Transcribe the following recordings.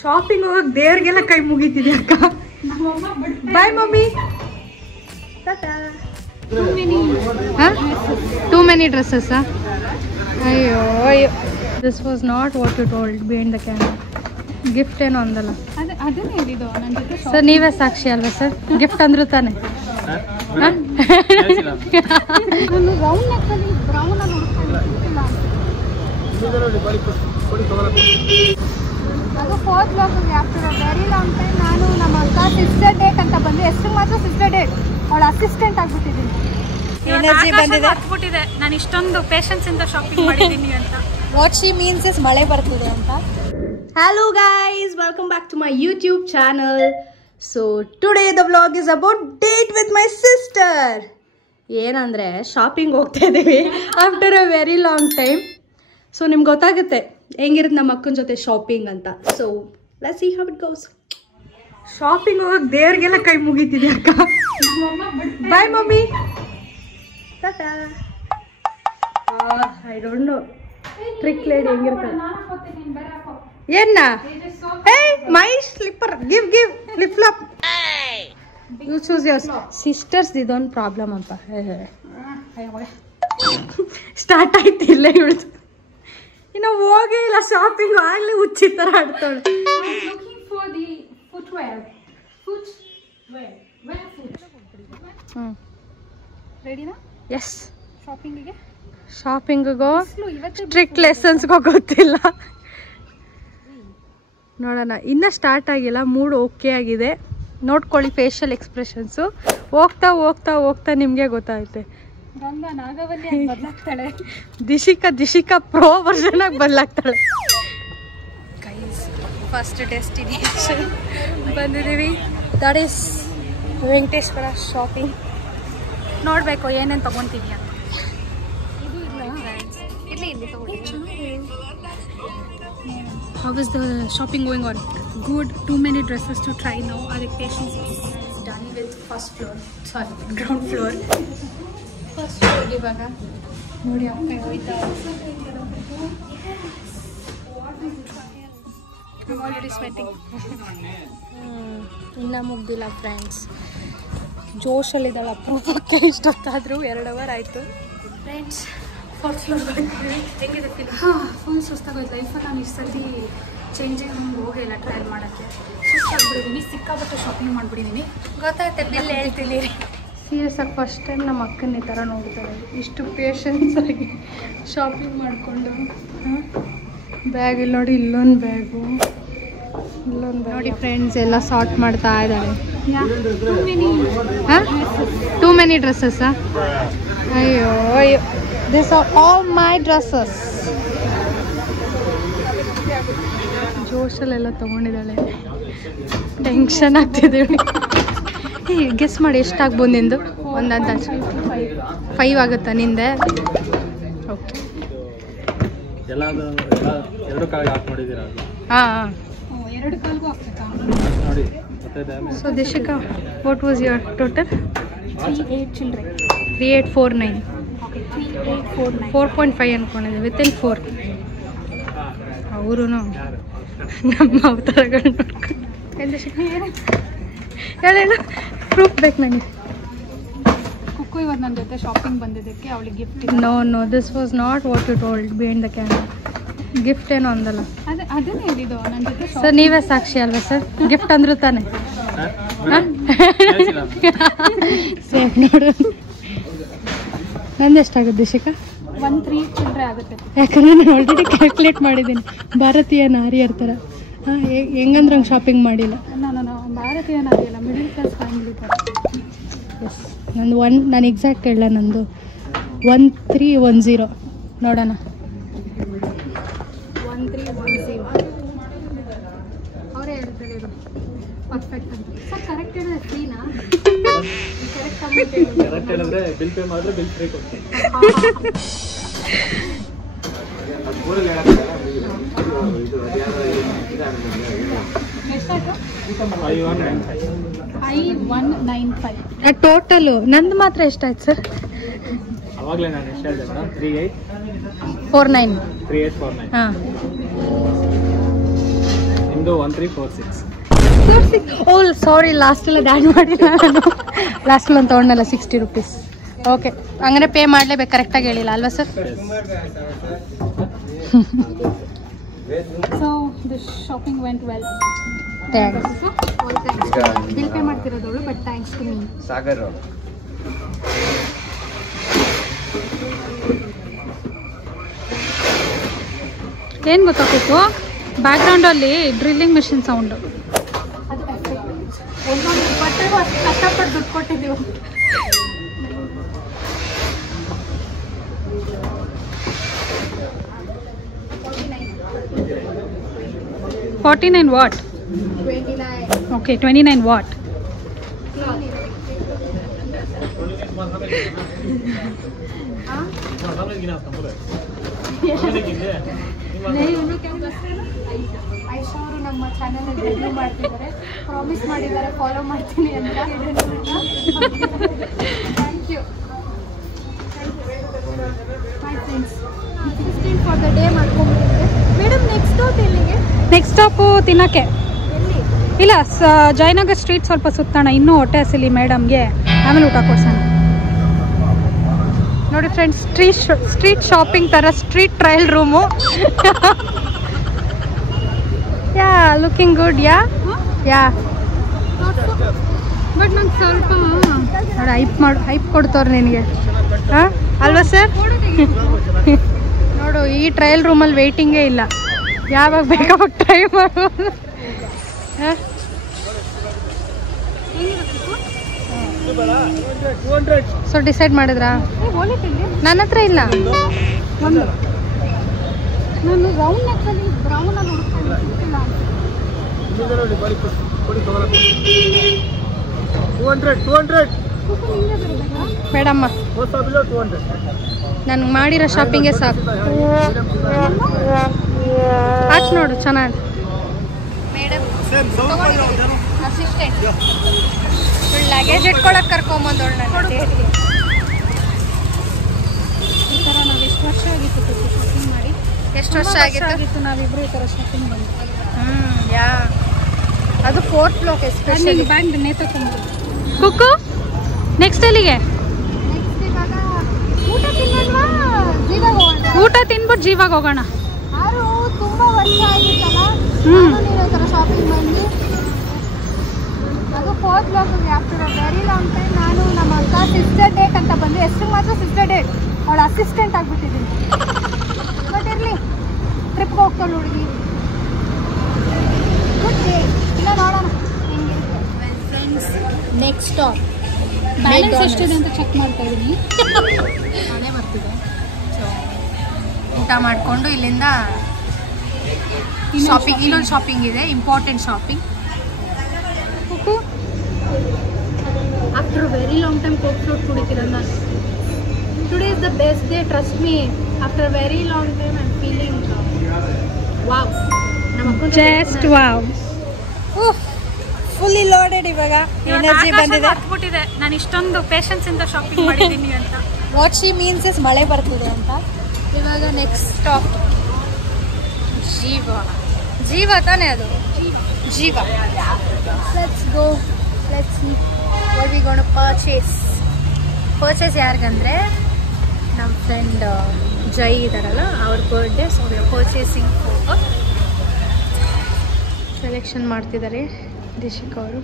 Shopping ಹೋಗಕ್ ದೇವ್ರಿಗೆಲ್ಲ ಕೈ ಮುಗಿತಿದೆ ಅಕ್ಕ. Bye mummy. Too many dresses. ಅಯ್ಯೋ ಅಯ್ಯೋ, this was not what you told behind the camera. Gift ಏನೋ ಅಂದಲ್ಲ ಸರ್, ನೀವೇ ಸಾಕ್ಷಿ ಅಲ್ವಾ ಸರ್? ಗಿಫ್ಟ್ ಅಂದ್ರು ತಾನೆ. ಅದು ಫೋರ್ತ್ ಬ್ಲಾಗಿಗೆ after a very long time ನಾನು ನಮ್ಮ ಅಕ್ಕ ಸಿಸ್ಟರ್ ಡೇಟ್ ಅಂತ ಬಂದು ಎಷ್ಟು ಮಾತ್ರ ಸಿಸ್ಟರ್ ಡೇಟ್ ಅವಳ ಅಸಿಸ್ಟೆಂಟ್ ಆಗ್ಬಿಟ್ಟಿದ್ದೀನಿ. ಎನರ್ಜಿ ಬಂದಿದೆ. ನಾನು ಇಷ್ಟೊಂದು ಪೇಷನ್ಸ್ ಇಂದ ಶಾಪಿಂಗ್ ಮಾಡಿದ್ದೀನಿ ಅಂತ. ವಾಟ್ ಶಿ ಮೀನ್ಸ್ ಇಸ್ ಮಳೆ ಬರ್ತಿದೆ ಅಂತ. Hello guys, welcome back to my YouTube channel. So today the vlog is about date with my sister. ಏನಂದ್ರೆ ಶಾಪಿಂಗ್ ಹೋಗ್ತಾ ಇದ್ದೀವಿ after a very long time. So ನಿಮ್ಗೆ ಗೊತ್ತಾಗುತ್ತೆ ಹೆಂಗಿರುತ್ತೆ ನಮ್ಮ ಅಕ್ಕನ ಜೊತೆ ಶಾಪಿಂಗ್ ಅಂತ. So let's see how it goes. Shopping ಹೋಗಕ್ ದೇವ್ರಿಗೆಲ್ಲ ಕೈ ಮುಗಿತಿದೆ ಅಕ್ಕ. Bye mummy. I don't know trick lady ಹೆಂಗಿರ್ತಾರೆ. ಏನ my slipper give flip flop. You choose your sisters. ಇದೊಂದು ಪ್ರಾಬ್ಲಮ್ ಅಪ್ಪ. ಸ್ಟಾರ್ಟ್ ಆಯ್ತು ಇಲ್ಲ ಇವಳು. ಇನ್ನು ಹೋಗೇ ಇಲ್ಲ ಶಾಪಿಂಗ್, ಆಗ್ಲೇ ಹುಚ್ಚಿ ತರ ಆಡ್ತಾಳೆ. ರೆಡಿನಾ? ಎಸ್. ಶಾಪಿಂಗಿಗೆ ಸ್ಟ್ರಿಕ್ಟ್ ಲೆಸನ್ಸ್ಗೋ ಗೊತ್ತಿಲ್ಲ. ನೋಡೋಣ, ಇನ್ನೂ ಸ್ಟಾರ್ಟ್ ಆಗಿಲ್ಲ. ಮೂಡ್ ಓಕೆ ಆಗಿದೆ. ನೋಡ್ಕೊಳ್ಳಿ ಫೇಶಿಯಲ್ ಎಕ್ಸ್ಪ್ರೆಷನ್ಸು. ಹೋಗ್ತಾ ಹೋಗ್ತಾ ಹೋಗ್ತಾ ನಿಮಗೆ ಗೊತ್ತಾಗುತ್ತೆ. ದಿಶಿಕಾ ಪ್ರೋ ವರ್ಷನ್ ಆಗಿ ಬದಲಾಗ್ತಾಳೆ. ಗೈಸ್, ಫಸ್ಟ್ ಡೆಸ್ಟಿನೇಷನ್ ಬಂದಿದ್ದೀವಿ. That is Venkateshwara shopping. ನೋಡಬೇಕು ಏನೇನು ತಗೊತೀವಿ ಅಂತ. How is the shopping going on? Good. Too many dresses to try now. Our patience is done with ground floor. First floor ivaga ನೋಡಿ ಅಕ್ಕ ಹೋಯ್ತಾ. I'm already sweating. ಇನ್ನ ಮುಗ್ದಿಲ್ಲ friends. ಜೋಶಲ್ಲಿದ್ದಾಳೆ. ಅಪರೂಪಕ್ಕೆ ಇಷ್ಟೊತ್ತಾದರೂ 2 ಅವರ್ ಆಯಿತು ಫ್ರೆಂಡ್ಸ್. ಫೋರ್ತ್ ಫ್ಲೋರ್ ಬಂದಿದ್ದೀವಿ. ಹೆಂಗಿದೆ feel? Full ಸುಸ್ತಾಗೋಯ್ತು. ಲೈಫಲ್ಲಿ ನಾನು ಇಷ್ಟು ಸರ್ತಿ ಚೇಂಜಿಂಗ್ ರೂಮ್ಗೆ ಹೋಗಿಲ್ಲ ಟ್ರಯಲ್ ಮಾಡೋಕ್ಕೆ. ಸುಸ್ತಾಗ್ಬಿಟ್ಟಿದ್ದೀನಿ. ಸಿಕ್ಕಾಪಟ್ಟೆ ಶಾಪಿಂಗ್ ಮಾಡಿಬಿಟ್ಟಿದ್ದೀನಿ. ಗೊತ್ತಾಗುತ್ತೆ, ಬಿಲ್ ಹೇಳ್ತೀನಿ. ಸೀರಿಯಸ್ ಆಗಿ ಫಸ್ಟ್ ಟೈಮ್ ನಮ್ಮ ಅಕ್ಕನ ಈ ಥರ ನೋಡ್ತಾರೆ. ಇಷ್ಟು ಪೇಷನ್ಸ್ ಆಗಿ ಶಾಪಿಂಗ್ ಮಾಡಿಕೊಂಡು. ಬ್ಯಾಗ್ ಇಲ್ಲಿ ನೋಡಿ, ಇಲ್ಲೊಂದು ಬ್ಯಾಗು, ಇಲ್ಲೊಂದು ನೋಡಿ ಫ್ರೆಂಡ್ಸ್ ಎಲ್ಲ ಸಾರ್ಟ್ ಮಾಡ್ತಾ ಇದ್ದಾಳೆ. ಹಾಂ, ಟೂ ಮೆನಿ ಡ್ರೆಸ್ಸಸ್ಸಾ? ಅಯ್ಯೋ ಅಯ್ಯೋ, this are all my dresses. ಜೋಶಲ್ಲೆಲ್ಲ ತೊಗೊಂಡಿದ್ದಾಳೆ. ಟೆನ್ಷನ್ ಆಗ್ತಿದೆ. ಗೆಸ್ ಮಾಡಿ ಎಷ್ಟಾಗ್ಬೋದು ನಿಂದು? ಒಂದು ಅಂದಾಜು 5 ಆಗುತ್ತಾ ನಿಂದೆ? ಓಕೆ. ಹಾಂ. So Dishika, what was your total? 3849. 4.5 ಅನ್ಕೊಂಡಿದ್ದೆ. ವಿತಿನ್ 4. ಅವರು ನಮ್ಮ ಅವತಾರಗಳು ನೋಡ್ಕೊಂಡು. ಹೇಳ ಪ್ರೂಫ್ ಬೇಕು ನನಗೆ. ಕುಕ್ಕು ಇವತ್ತು ನನ್ನ ಜೊತೆ ಶಾಪಿಂಗ್ ಬಂದಿದ್ದಕ್ಕೆ ಅವಳಿಗೆ gift. No, this was not what you told behind the camera. Gift ಏನೋ ಅಂದಲ್ಲ ಅದನ್ನೇ ಹೇಳಿದ್ದು ನನ್ನ ಜೊತೆ. ಸರ್, ನೀವೇ ಸಾಕ್ಷಿ ಅಲ್ವಾ ಸರ್? ಗಿಫ್ಟ್ ಅಂದ್ರು ತಾನೆ. ಸೇಫ್ ನೋಡು. ನಂದು ಎಷ್ಟಾಗುತ್ತೆ ದಿಶಿಕಾ? 1.3 ಚಿಲ್ಲರೆ ಆಗುತ್ತೆ. ಯಾಕಂದ್ರೆ ನಾನು ಆಲ್ರೆಡಿ ಕ್ಯಾಲ್ಕುಲೇಟ್ ಮಾಡಿದ್ದೀನಿ. ಭಾರತೀಯ ನಾರಿಯರ್ ಥರ. ಹಾಂ, ಹೆಂಗಂದ್ರೆ ಹಂಗೆ ಶಾಪಿಂಗ್ ಮಾಡಿಲ್ಲ ನಾನು. ಭಾರತೀಯ ನಾರಿಯಲ್ಲ, ಮಿಡಲ್ ಕ್ಲಾಸ್ ಫ್ಯಾಮಿಲಿ ಥರ. ಎಸ್. ನಂದು ನಾನು ಎಕ್ಸಾಕ್ಟ್ ಹೇಳ, ನಂದು 1310. ನೋಡೋಣ. 1310 ಅವರೇ ಹೇಳ್ತಾರೆ ಇದು ಪರ್ಫೆಕ್ಟ್ ಅಂತ. ಸರ್ ಕರೆಕ್ಟ್ ಹೇಳಿದ್ರೆ ಫ್ರೀನಾ? ಕರೆಕ್ಟ್ ಹೇಳಿದ್ರೆ ಬಿಲ್ ಪೇ ಮಾಡಿದ್ರೆ ಬಿಲ್ ಫ್ರೀ ಕೊಡ್ತೀನಿ. ಎಷ್ಟಾಯ್ತು? 5195. ಟೋಟಲು ನಂದು ಮಾತ್ರ ಎಷ್ಟಾಯ್ತು ಸರ್? ಅವಾಗಲೇ ನಾನು ಎಷ್ಟು ಹೇಳಿದೆ ಮೇಡಮ್? 3849. ಹಾಂ. ನಮ್ಮದು 1346. ಓ ಸಾರಿ, ಲಾಸ್ಟೆಲ್ಲ ಡ್ಯಾನ್ ಮಾಡಿಲ್ಲ ನಾನು. ಲಾಸ್ಟಲ್ಲಿ ಒಂದು ತೊಗೊಂಡಲ್ಲ 60 ರೂಪೀಸ್. ಓಕೆ, ಹಂಗಾರೆ ಪೇ ಮಾಡಲೇಬೇಕು, ಕರೆಕ್ಟಾಗಿ ಹೇಳಿಲ್ಲ ಅಲ್ವಾ sir? So this shopping went well. Thanks. Bill pay ಮಾಡ್ತಿರೋದವಳು, but thanks to me. Sagar ಏನು ಗೊತ್ತಾಗ್ತಿತ್ತು, ಬ್ಯಾಕ್ಗ್ರೌಂಡಲ್ಲಿ ಡ್ರಿಲ್ಲಿಂಗ್ ಮೆಷಿನ್ ಸೌಂಡು. ಒಂದೊಂದು ಬಟ್ಟೆಗೂ ಅಷ್ಟು ಕಷ್ಟಪಟ್ಟು ದುಡ್ಡು ಕೊಟ್ಟಿದ್ದೀವಿ. $49 ವಾಟ್? 29. Okay, 29 what. ಐಶಾ ಅವರು ನಮ್ಮ ಚಾನಲ್ ರಿವ್ಯೂ ಮಾಡ್ತಿದ್ದಾರೆ, ಪ್ರಾಮಿಸ್ ಮಾಡಿದ್ದಾರೆ ಫಾಲೋ ಮಾಡ್ತೀನಿ ಅಂತ. Thank you. My friends 16 for the day ಮಾಡ್ಕೊಂಡ್ಬಿಟ್ಟಿದ್ರೆ. ಮೇಡಮ್ ನೆಕ್ಸ್ಟ್ ಔಟ್ ಎಲ್ಲಿಗೆ? ನೆಕ್ಸ್ಟ್ ಸ್ಟಾಪು ತಿನ್ನೋಕ್ಕೆ. ಎಲ್ಲಿ? ಇಲ್ಲ, ಜಯನಗರ್ ಸ್ಟ್ರೀಟ್ ಸ್ವಲ್ಪ ಸುತ್ತೋಣ, ಇನ್ನೂ ಹೊಟ್ಟೆ ಹಸಿಲಿ ಮೇಡಮ್ಗೆ, ಆಮೇಲೆ ಊಟ ಕೊಡ್ಸೋಣ. ನೋಡಿ ಫ್ರೆಂಡ್ಸ್, ಸ್ಟ್ರೀಟ್ ಶಾಪಿಂಗ್ ಥರ street trial room. Yeah looking good. Yeah but ನಂಗೆ ಸ್ವಲ್ಪ ನೋಡಿ ಹೈಪ್ ಕೊಡ್ತವ್ರು ನಿನಗೆ, ಹಾಂ ಅಲ್ವಾ ಸರ್? ನೋಡು, ಈ ಟ್ರಯಲ್ ರೂಮಲ್ಲಿ ವೆಯ್ಟಿಂಗೇ ಇಲ್ಲ, ಯಾವಾಗ ಬೇಕಾವಾಗ ಟ್ರೈ ಮಾಡ್ಬೋದು. ಹಾಂ, ಸೊ ಡಿಸೈಡ್ ಮಾಡಿದ್ರಾ? ನನ್ನ ಹತ್ರ ಇಲ್ಲ. ಒಂದು ನಾನು ರೌಂಡ್ ನೆಕ್ಕಲ್ಲಿ ಬ್ರೌನಲ್ಲಿ ಹುಡುಕ್ತಿಲ್ಲ. 200 ಬೇಡಮ್ಮ, ನನಗೆ ಮಾಡಿರೋ ಶಾಪಿಂಗೇ ಸಾಕು. ಹಾಕಿ ನೋಡು, ಚೆನ್ನಾಗಿ. ಮೇಡಮ್ ಅಸಿಸ್ಟೆಂಟ್ ಲಗೇಜ್ ಇಟ್ಕೊಳಕ್ಕೆ ಕರ್ಕೊಂಬಂದೋಳು ನನ್ನ ಡೇಟ್ಗೆ. ಈ ಥರ ನಾವು ಎಷ್ಟು ವರ್ಷ ಆಗಿತ್ತು ಶಾಪಿಂಗ್ ಮಾಡಿ? ಎಷ್ಟು ವರ್ಷ ಆಗಿತ್ತು ನಾವಿಬ್ರು ಈ ಥರ ಶಾಪಿಂಗ್ ಮಾಡಿ. ಯಾ ಅದು 4th ಬ್ಲಾಕ್ ಎಸ್ಪೆಷಲಿ. ಬ್ಯಾಂಕ್ ನೇತಕೊಂಡು ಕುಕ್ಕು ನೆಕ್ಸ್ಟ್ ಎಲ್ಲಿಗೆ? ನೆಕ್ಸ್ಟ್ ಇವಾಗ ಊಟ ತಿನ್ನಲ್ವಾ ಜೀವಾಗ ಹೋಗೋಣ. ಊಟ ತಿನ್ಬಿಟ್ಟು ಜೀವಾಗ ಹೋಗೋಣ. ಯಾರು ತುಂಬ ವರ್ಷ ಆಗಿತ್ತಲ್ಲ, ಹ್ಮ್. ನಾನು ನೀನು ಈ ಥರ ಶಾಪಿಂಗ್ ಮಾಡಿ. ಅದು 4th ಬ್ಲಾಕಿಗೆ after a very long time ನಾನು ನಮ್ಮ ಅಕ್ಕ ಸಿಸ್ಟರ್ ಡೇಟ್ ಅಂತ ಬಂದು, ಎಷ್ಟು ಮಾತ್ರ ಸಿಸ್ಟರ್ ಡೇಟ್, ಅವಳ ಅಸಿಸ್ಟೆಂಟ್ ಆಗಿಬಿಟ್ಟಿದ್ದೀನಿ. ಬಟ್ ಇರಲಿ, ಟ್ರಿಪ್ಗೆ ಹೋಗ್ತಾಳು ಹುಡುಗಿ. Good day. ಇಲ್ಲ ನೋಡೋಣ ಹೆಂಗಿರುತ್ತೆ. ಫ್ರೆಂಡ್ಸ್, ನೆಕ್ಸ್ಟ್ ಸ್ಟಾಪ್ ಬ್ಯಾಲೆನ್ಸ್ ಎಷ್ಟಿದೆ ಅಂತ ಚೆಕ್ ಮಾಡ್ತಾ ಇದ್ದೀನಿ. ಮಳೆ ಬರ್ತಿದೆ. ಸೊ ಊಟ ಮಾಡಿಕೊಂಡು ಇಲ್ಲಿಂದ ಶಾಪಿಂಗ್, ಇನ್ನೊಂದು ಶಾಪಿಂಗ್ ಇದೆ, important shopping. Kukku after very long time coke fruit ಕುಡಿತಿರೋದು ನಾನು. Today is the best day, trust me. After a very long time I'm feeling wow. Just wow. Fully loaded. ಇವಾಗ ಎನರ್ಜಿ ಬಂದಿದೆ. ಹತ್ಬಿಟ್ಟಿದೆ ನಾನು ಇಷ್ಟೊಂದು ಪೇಷನ್ಸ್ ಇಂದ shopping ಮಾಡಿದ್ದೀನಿ ಅಂತ. ವಾಟ್ ಶಿ ಮೀನ್ಸ್ ಇಸ್ ಮಳೆ ಬರ್ತಿದೆ ಅಂತ. ಇವಾಗ ನೆಕ್ಸ್ಟ್ ಸ್ಟಾಪ್ ಜೀವ ತಾನೇ ಅದು? ಜೀವ. Let's go, let's see what we gonna purchase ಯಾರಿಗಂದ್ರೆ ನಮ್ಮ ಫ್ರೆಂಡ್ ಜೈ ಇದಾರಲ್ಲ, ಅವ್ರ ಬರ್ಡೇ. ಸೊ ಪರ್ಚೇಸಿಂಗ್ ಸೆಲೆಕ್ಷನ್ ಮಾಡ್ತಿದ್ದಾರೆ ದಿಶಿಕಾ ಅವರು.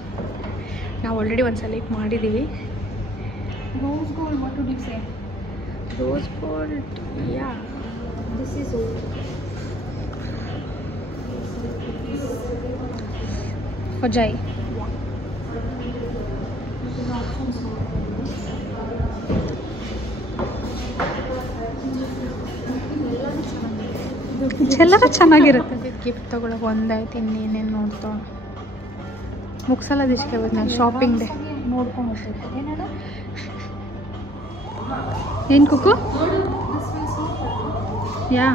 ನಾವು ಆಲ್ರೆಡಿ ಒಂದು ಸೆಲೆಕ್ಟ್ ಮಾಡಿದ್ದೀವಿ. Rose gold, what would you say? Rose gold, yeah this is for Jai. ಎಲ್ಲರೂ ಚೆನ್ನಾಗಿರುತ್ತೆ. ಗಿಫ್ಟ್ ತೊಗೊಳಕ್ಕೆ ಒಂದಾಯ್ತು, ಇನ್ನೇನೇನು ನೋಡ್ತಾ ಮುಗ್ಸಲ್ಲ ದಿಶಿಕೆ. ಇವತ್ತು ನಾನು ಶಾಪಿಂಗ್ ಡೇ ನೋಡ್ಕೊಂಡು ಹೋಗ್ಬೇಕು. ಏನು ಕುಕ್ಕು? ಯಾ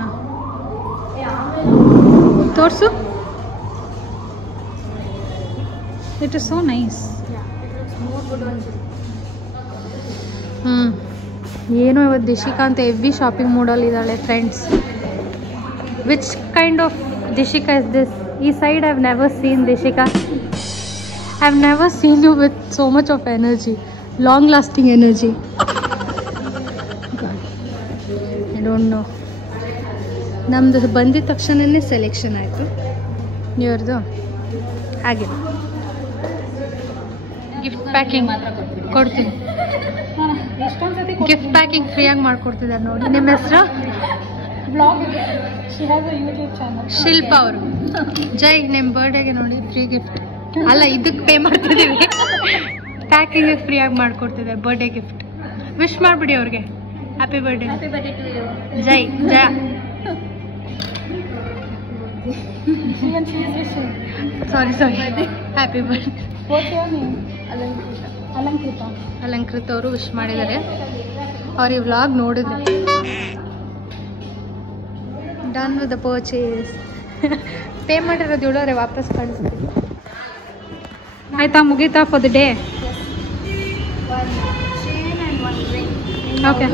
ತೋರಿಸು. It is so nice. ಏನೋ ಇವತ್ತು ದಿಶಿಕಾ ಅಂತ ಹೆವಿ ಶಾಪಿಂಗ್ ಮೂಡಲ್ಲಿ ಇದ್ದಾಳೆ friends. Which kind of Dishika is this? ಈ side I've never seen Dishika. I've never seen you with so much of energy, long lasting energy. I don't know. ನಮ್ಮದು ಬಂದಿದ ತಕ್ಷಣವೇ selection ಆಯಿತು. ಇವ್ರದ್ದು ಹಾಗೆ ಗಿಫ್ಟ್ ಪ್ಯಾಕಿಂಗ್ ಕೊಡ್ತೀನಿ. ಗಿಫ್ಟ್ ಪ್ಯಾಕಿಂಗ್ ಫ್ರೀಯಾಗಿ ಮಾಡಿಕೊಡ್ತಿದ್ದಾರೆ ನೋಡಿ. ನಿಮ್ಮ ಹೆಸರು? ಶಿಲ್ಪ ಅವರು. ಜೈ, ನಿಮ್ಮ ಬರ್ಡೇಗೆ ನೋಡಿ ಫ್ರೀ ಗಿಫ್ಟ್ ಅಲ್ಲ, ಇದಕ್ಕೆ ಪೇ ಮಾಡ್ತಿದ್ದೀವಿ. ಪ್ಯಾಕಿಂಗ್ ಫ್ರೀಯಾಗಿ ಮಾಡಿಕೊಡ್ತಿದ್ದಾರೆ ಬರ್ಡೇ ಗಿಫ್ಟ್. ವಿಶ್ ಮಾಡಿಬಿಡಿ ಅವ್ರಿಗೆ. Happy birthday. Jai Jaya. Sorry happy birthday. Alankrita ಅವರು ವಿಶ್ ಮಾಡಿದ್ದಾರೆ. ಅವ್ರ ಈ ವ್ಲಾಗ್ ನೋಡಿದ್ರೆ done with the purchase. Pay ಮಾಡಿರೋದು ಹೇಳೋರೆ ವಾಪಸ್ ಕಳಿಸ್ತೀವಿ. ಆಯ್ತಾ, ಮುಗೀತಾ ಫಾರ್ ದ ಡೇ? ಓಕೆ.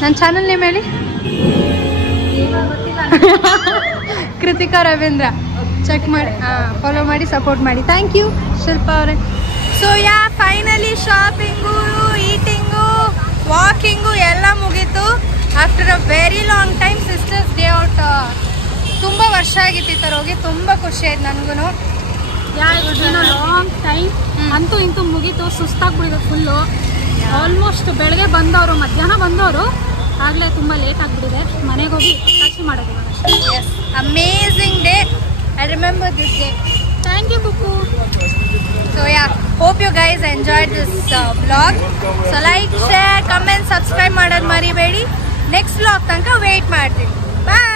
ನನ್ನ ಚಾನಲ್ ನೇಮ್ ಹೇಳಿ. ಕೃತಿಕಾ ರವೀಂದ್ರ. ಚೆಕ್ ಮಾಡಿ, ಫಾಲೋ ಮಾಡಿ, ಸಪೋರ್ಟ್ ಮಾಡಿ. ಥ್ಯಾಂಕ್ ಯು ಶಿಲ್ಪ ಅವರೇ. So yeah, finally shopping, eating, walking ಎಲ್ಲ ಮುಗೀತು. After a very long time sisters day out. ತುಂಬ ವರ್ಷ ಆಗಿತ್ತು ಈ ಥರ ಹೋಗಿ. ತುಂಬ ಖುಷಿ ಆಯ್ತು ನನಗೂ. ಲಾಂಗ್ ಟೈಮ್ ಅಂತೂ ಇಂತೂ ಮುಗೀತು. ಸುಸ್ತಾಗ್ಬಿಡಿದೆ ಫುಲ್ಲು. ಆಲ್ಮೋಸ್ಟ್ ಬೆಳಗ್ಗೆ ಬಂದವರು, ಮಧ್ಯಾಹ್ನ ಬಂದವರು, ಆಗಲೇ ತುಂಬ ಲೇಟ್ ಆಗಿಬಿಟ್ಟಿದೆ. ಮನೆಗೆ ಹೋಗಿ ಖುಷಿ ಮಾಡೋದು. Yes, amazing day. I remember this day. Thank you, Buku. So yeah, hope you guys enjoyed this vlog. So like, share, comment, subscribe ಮಾಡೋದು ಮರಿಬೇಡಿ. ನೆಕ್ಸ್ಟ್ vlog ತನಕ ವೇಟ್ ಮಾಡ್ತೀನಿ. Bye.